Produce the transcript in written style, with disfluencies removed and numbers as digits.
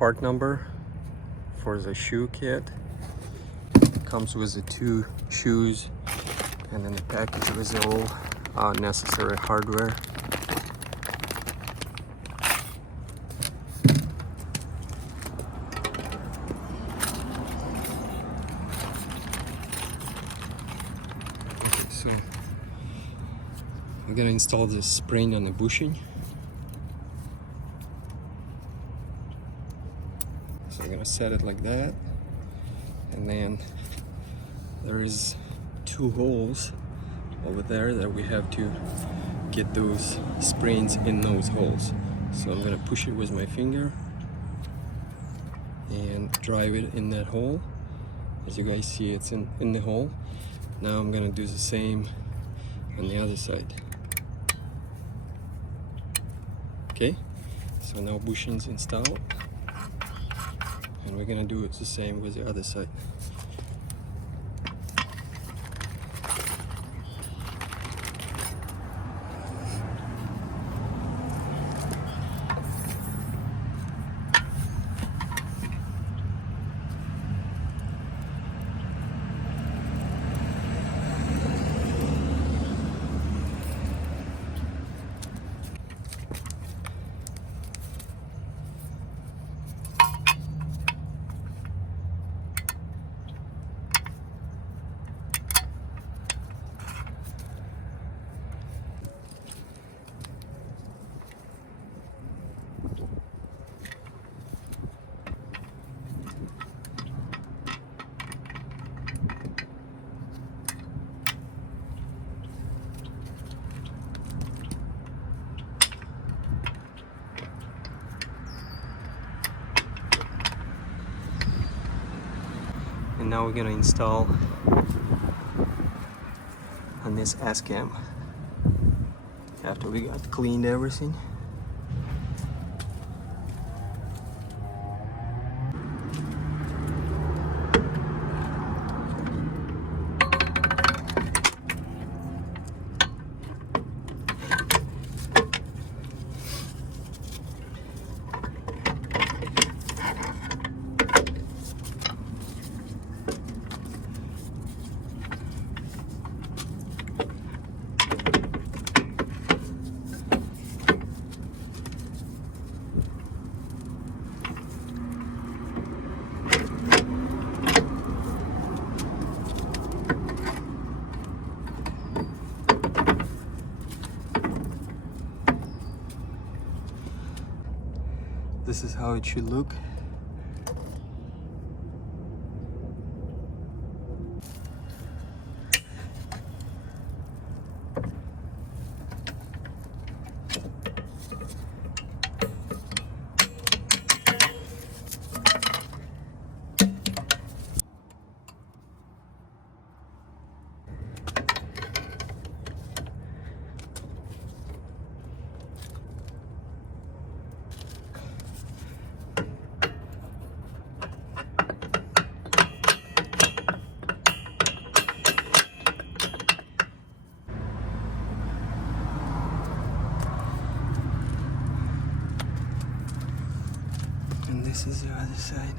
part number for the shoe kit. Comes with the 2 shoes, and then the package with all necessary hardware. So I'm gonna install this spring on the bushing. So I'm gonna set it like that, and then there is 2 holes over there that we have to get those springs in those holes. So I'm gonna push it with my finger and drive it in that hole. As you guys see, it's in the hole. Now I'm gonna do the same on the other side. Okay, so now bushing's installed, and we're gonna do it the same with the other side. And now we're gonna install on this S-cam after we got cleaned everything. This is how it should look. And this is the other side.